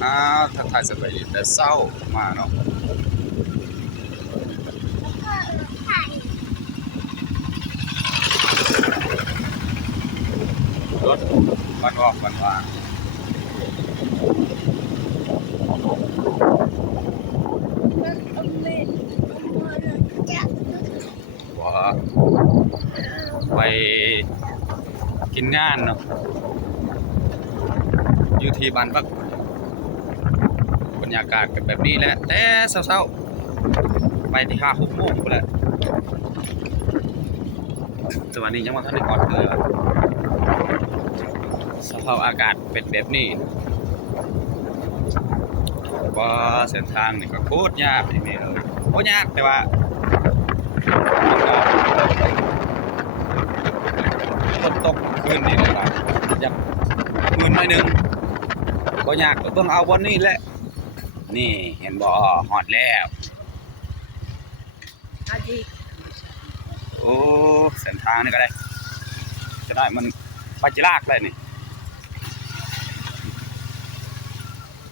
ถ้าถ่ายสบายดีแต่เศร้ามาเนาะรถวันออกวันว่างว้าไปกินงานเนาะอยู่ที่บ้านพักบรรยากาศเป็นแบบนี้แหละแต่เช้าๆไปที่5-6 โมงไปแล้วสวัสดียังมาท่านในก่อนเลยสภาพอากาศเป็นแบบนี้ว่าเส้นทางนี่ก็โคตรยากอย่างนี้เลยโคตรยากแต่ว่าฝนตกคืนนี้เลยครับอยากมืนหน่อยนึงก็ยากก็ต้องเอาวันนี้แหละนี่เห็นบ่ฮอดแล้วโอ้เส้นทางนี่ก็ได้จะได้มันไปจิลากเลยนี่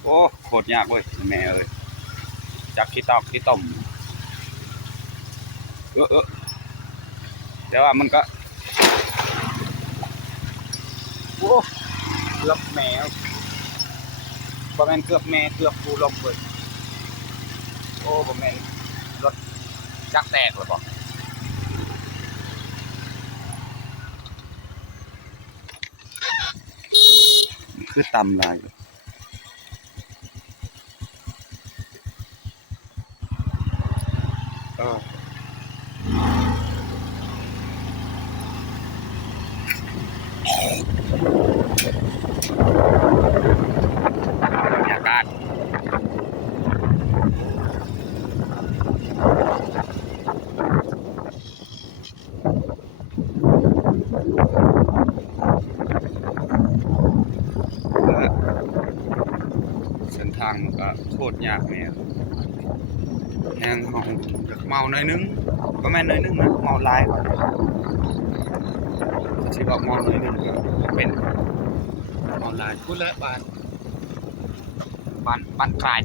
โอ้โคตรยากเว้ยแม่เอ้ยจากขี้ตอกขี้ต้มแต่ว่ามันก็โอ้เกือบแมวบ่แม่นเกือบแม่เกือบปูลมเบิดโอ้บ่แม่นรถจักแตกเลยบ่คือตำลายบรรยากาศเส้นทางมันก็โคตรยากแม่แห้งเมาอยากเมาหน่อยนึงก็แม่นหน่อยนึงนะเมาหลายสิบอกเมาหน่อยนึงก็เป็นเมาหลายพูดแล้วบ้านกลาย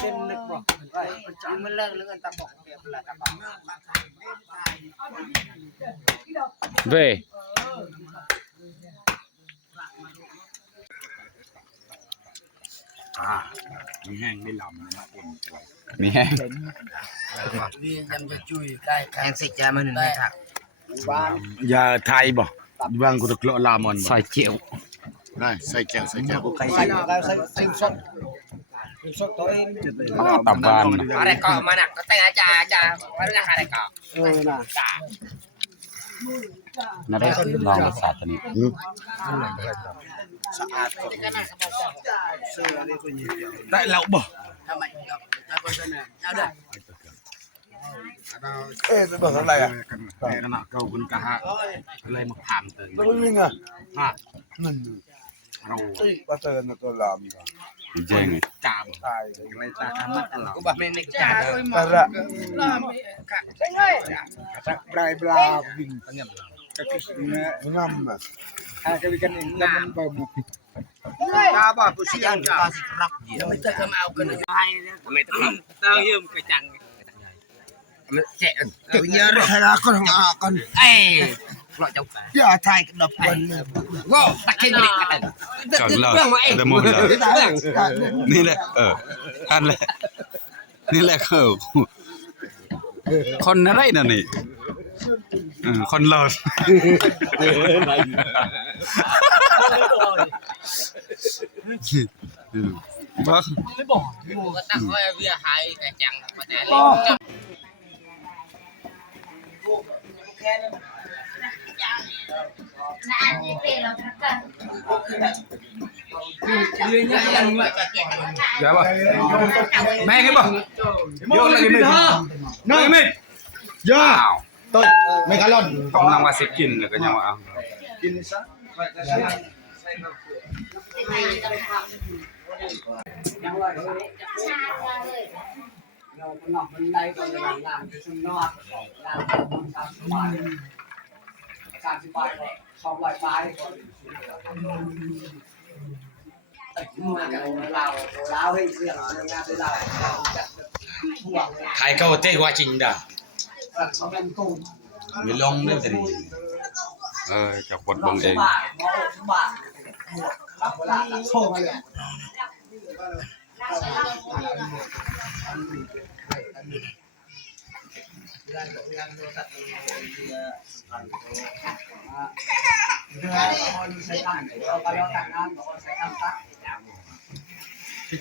เป็นนึกบ่มันเลิกเรื่องตาบอกเก็บละตาบอกเว้ยมีแห้งไม่ลำนะคนมีแห้งนี่ยังจะจุยใกล้แข่งสิจะมาหนึ่งนะครับบ้าน ยาไทยบ่บางกูตะกละลามอน ใส่เจียว ได้ใส่แก้วใส่แก้ว ใส่ใส่สดตัวเอง ตับบ้าน อะไรก่อมาหนักก็แต่งจ่าวันละอะไรก่อน่ะจ่าน่าได้ลองรสชาติตัวนี้สะอาดได้แล้วบ่ทำไมจะไปเสนอเอาเด้อเป็นบ่เท่าไหร่อ่ะแต่ขณะเก่าคุณกะฮะอะไรมาถามเติมแล้ววิ่งอ่ะฮะนั่นเราว่าเติมตัวลามแจ้งไงจามตายอะไรตาคันมัดตลอดกูแบบไม่ในจ่าตาละได้ไงปลายปลาวิ่งก็คือเนื้องำอ่ะจะวิกันเองแล้วมันบ่บุกจ่าบ่ผู้เชี่ยวจ่าสิครับไม่จะทำเอากันให้ไม่ต้องต้องยืมกระจังเจ๊เยอะเลยนะคนกันเอ้ยเราจะอย่าทายกันดับกันว้าวตะเคียนเล็กกันจอดเล่าแต่มุมเลยนี่แหละท่านแหละนี่แหละคือคนอะไรนั่นนี่คนหลอดบ้าไม่บอกก็ตั้งไว้เวียหายกระจังมาแต่เล็ก Dạ bà. Mẹ cái bà. Vô là cái mình. Nơi mình. Dạ. Wow. Tôi mấy cái lon. Không năng qua xếp kín được cái nhau ạ. Thái câu tê quá trình đã. Người long đâu thì. Chọc quật bằng eng.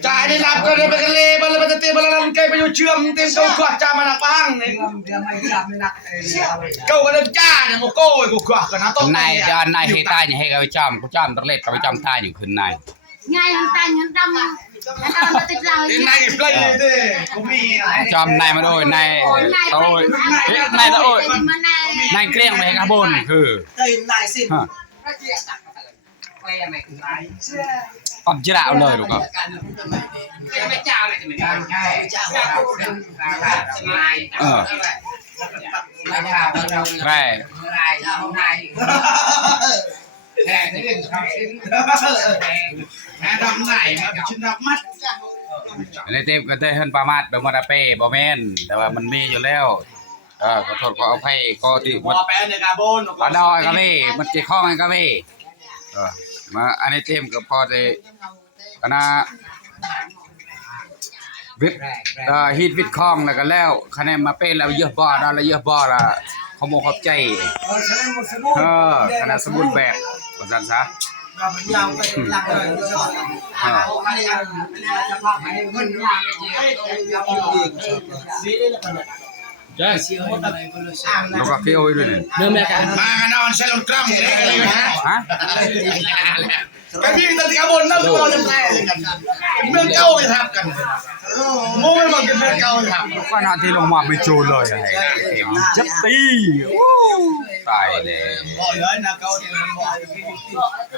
Trái đi làm con đi cái lê bao lâu tê bao lâu cây bao nhiêu trường tên câu quạt cha mà nặng băng này câu cái đơn cha này một cô của quạt cái nó tốt Này cho anh này hay tay như hay cái chom tật lệ cái chom tayอยู่ขึ้นใน ngay hắn tay hắn đâm nó tích ra đến nay play thế có mi chom nàyมาด้วยในโอ้ยในตะโอ้ยในเกลี้ยงไปข้างบนคือ cây này xin ปั๊บจิระเอาเลยลูกอ่ะ ไม่เจ้าเลยจะไม่ได้เจ้าไม่เจ้าเรา แร่ แค่นี้เป็นคำชิ้นแค่ดำไหนมาชิ้นดำมัด อันนี้เต็มกันเต้เฮิรนปามาดแบบมาดาเป้บอแมนแต่ว่ามันมีอยู่แล้วขอโทษขอเอาให้ก็ที่ พอแป้ในกาโบน ปลาดอยก็มีมันจีข้อมันก็มีมาอันนี้เต็มก็พอจะคณะวิทย์ฮีทวิทย์คล้องแล้วก็แล้วคะแนนมาเป็นแล้วเยอะบ่อแล้วเยอะบ่อละขโมยขอบใจคณะสมุนแบบว่าซั่นซะแล้วก็เคี่ยวด้วยนี่ มากันนอนเซลล์กล้องเลยนะ ฮะ ไอ้พี่ตะกาโบนนั่งรอจะได้กันเมื่อเก้าไปทับกันโม่ไม่มาเป็นเมื่อเก้าทับ ก็นาที่ลงมาไม่โจรเลยเอ็มจับตีตายเลย บ่อยเลยนะเก้าเนี่ยบ่อย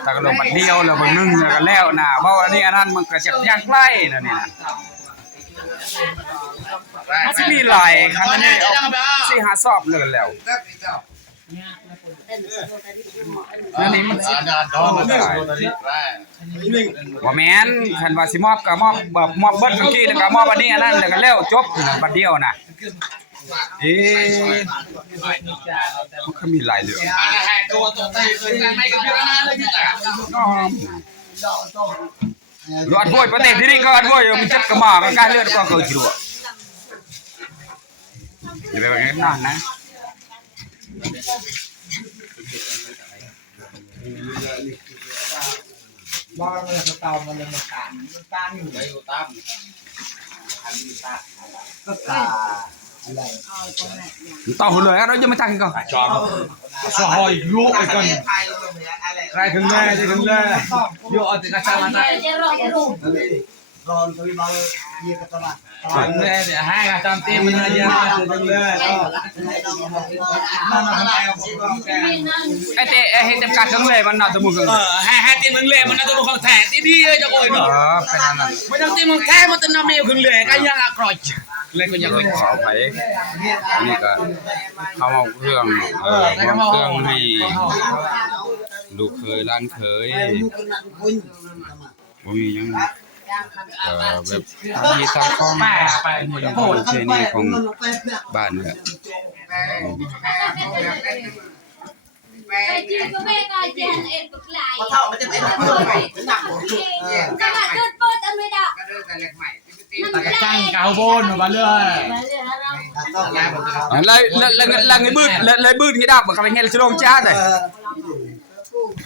ถ้าก็ลงมาเดียวแล้วบางนึงก็แล้วนะเพราะว่านี่อันนั้นมันก็จะย่างใกล้นะนี่นะมันจะมีหลายคันนี่สี่หาสอบเลยแล้วนั่นนี่มันว่าแม่นคันว่าสิมอบก็มอบแบบมอบเบิดเมื่อกี้แล้วก็มอบอันนี้อันนั้นแล้วก็แล้วจบบัดเดียวน่ะมันก็มีหลายเรื่องรอดบ่อยประเทศที่นี่ก็รอดบ่อยมันจัดกระหม่อมมันกล้าเลือดก็เกิดจิ๋วอย่าไปแบบนี้นานนะบ้านมันจะเตามันเลยมันการอยู่ไหนอยู่ตามก็ตาอะไร ต่อหัวเลยเราจะไม่ตั้งกันก่อน จอมสหอยลูกไอ้กันใครถึงแม่จะถึงแม่โยอติกาชามานะ รอนเขาไปเบาเยี่ยกตลาด ถึงแม่เนี่ยให้กาจำตีมันเยอะมากถึงแม่ ไอ้เต้ไอ้เต็มการทั้งเลยมันน่าจะมุกกัน ให้ตีมึงเลยมันน่าจะมึงของแท้ที่ดีจะโอยเนาะ เป็นอันนั้น ไม่ต้องตีมึงแท้มันจะนำเมลขึ้นเลยก็ยังอร่อยเลยก็ยัง เลยขอไปอันนี้ก็เขาเอาเครื่องเครื่องให้ลูกเคยร้านเคยบ่มียังแบบมีทางข้องไปโอ้เจนี่ของบ้านเนี่ย chị có biết coi chèn em cực lại เท่ามันจะเป็นหนักจุก các bạn cứ bớt ăn mới đọc ตากระจังกาวโบนมาเรื่อย là người bươn lấy bươn thì đạp mà các anh nghe là chưa cha này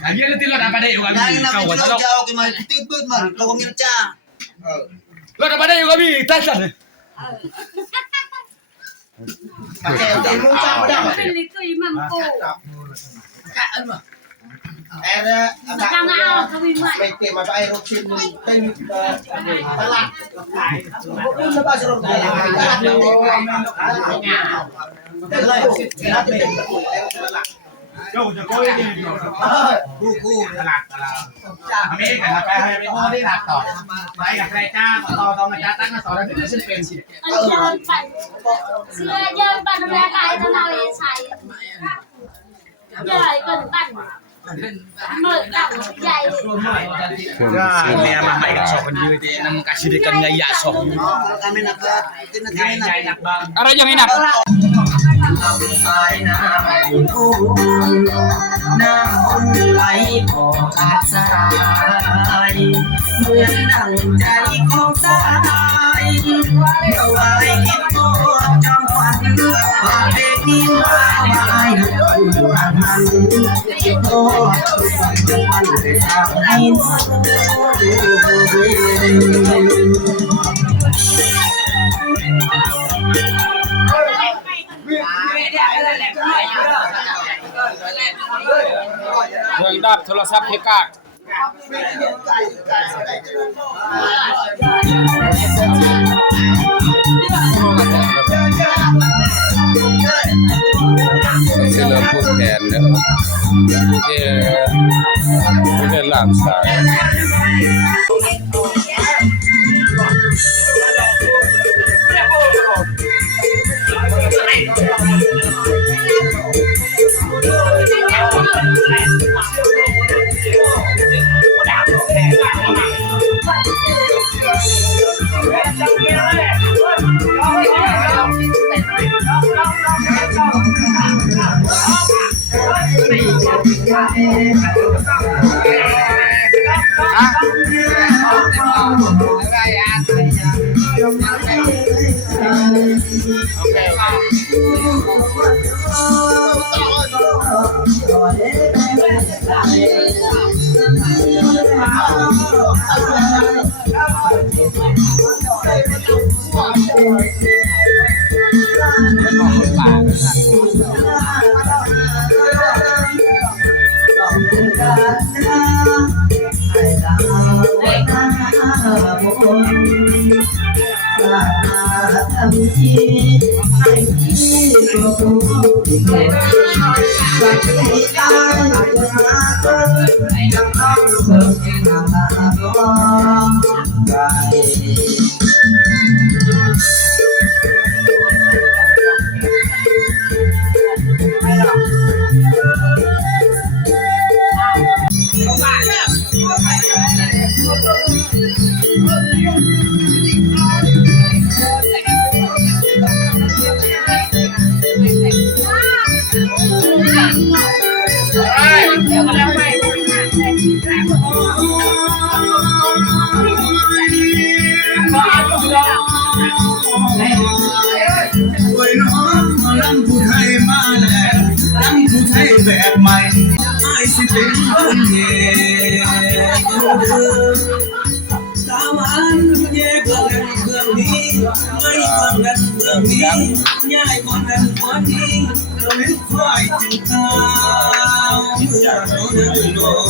อันนี้เราตีรถอะไรได้อยู่กับ ได้ พี่ นะ เก่า มัน ต จะ ลก เจ้ากันมาติดปืนมันเราเงี้ยจ้าร ถอะไรได้อยู่กับพี่ใต้สัน เป็นลิกุยมังโก Jangan awak kami mai. ไปเก็บมาไปรถชิ้นเป็นตลาดคุณจะไปสรุปตลาดตลาดเนี่ยแต่เลยรับเป็น Yo,จะโก้ยดีคู่ตลาดอเมริกันไปให้ไปพ่อได้หลักต่อไปกับใครจ้าต่อมาจ้าตั้งมาต่อแล้วที่จะเป็นสิ Jangan pan. Sila jangan pan mereka itu nawi saya. Jangan pan pan. Mereka jai. ก็แม่มาให้กับสองคนยืนที่นั่นก็สิได้กันไงยาสองอะไรยังไม่นับ สายน้ำทุ่งน้ำอุ่นไหลพอขาดสายเหมือนดังใจของสายเอาไว้คิดโทษจอมฝันว่าเด็กนี้ว่าไม่มันคิดโทษมันได้สาวให้เรื่องดับโทรศัพท์เฮกากจะเริ่มพูดแทนนะครับที่หลานสาวแบบใหม่ไม่สิเป็นคนเย่ตาวันเย่เรื่องนี้ไม่คนนั้นเรื่องนี้ย่ายคนนั้นคนนี้เราเล่นคอยจึงตาเมื่อเราเดินโลก